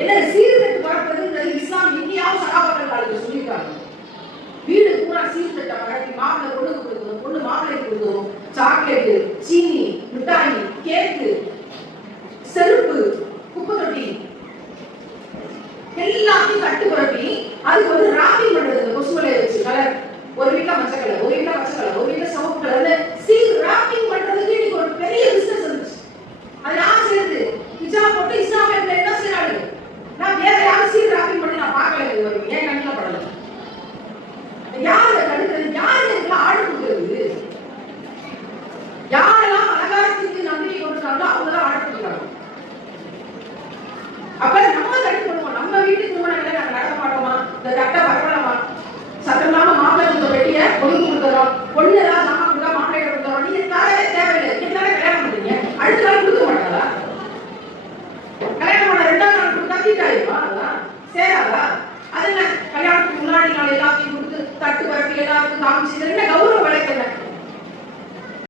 என்ன சீர்தட்டு பரப்புறதுன்றது இஸ்லாம் இந்தியாவும் சகாபாக்கள் காலத்துல சொல்லியிருக்காங்க. வீடு பூரா சீர்தட்ட பரப்பி மாப்பிள்ளை பொண்ணுக்கு கொடுக்கணும், பொண்ணு மாப்பிள்ளைக்கு கொடுக்கணும், சாக்லேட்டு, சீனி, மிட்டாய், கேக்கு, செருப்பு, குப்பை தொட்டி எல்லாத்தையும் கட்டு பரப்பி அதுக்கு வந்து ராப்பிங் பண்றது கொசுவலையை வச்சு கலர், ஒரு வீட்டுல மஞ்ச கலர், ஒரு வீட்டுல பச்சை கலர், ஒரு வீட்டுல சிவப்பு கலர் சீர் ராப்பிங் பண்றதுக்கு இன்னைக்கு ஒரு பெரிய பிசினஸ் இருந்துச்சு. அது யார் செய்யுது? ஹிஜாப் போட்டு இஸ்லாமிய என்ன செய்யறாங்க? நான் வேற யாரும் சீர் ராப்பிங் பண்ணி நான் பார்க்கல, ஏன் கண்ணில் படல. யாரை தடுக்கிறது? யாரு இதெல்லாம் ஆடு கொடுக்கிறது? யாரெல்லாம் அலங்காரத்துக்கு நம்பிக்கை கொடுக்குறாங்களோ அவங்கதான் ஆடு கொடுக்குறாங்க. அப்ப நம்ம தடுக்க பண்ணுவோம். நம்ம வீட்டுக்கு திருமணங்களை நாங்க நடத்த மாட்டோமா? இந்த கட்ட பரவலாமா? சத்தம் இல்லாம மாப்பிள்ளை கொடுத்த வெட்டிய பொண்ணு கொடுத்துறோம், பொண்ணு ஏதாவது சாமா கொடுத்தா மாப்பிள்ளை கொடுத்துறோம். நீங்க தரவே தேவையில்லை. நீங்க தானே கல்யாணம் பண்றீங்க, அடுத்த நாள் கொடுக்க மாட்டாளா? கல்யாணம் பண்ண 2ஆம் நாள் கொடுத்தா தீட்டாயிருமா? அதெல்லாம் சேராதா? அது என்ன கல்யாணத்துக்கு முன்னாடி நாள் எல்லாத்தையும் கொடுத்து தட்டு பரப்பி எல்லாருக்கும் காமிச்சு என்ன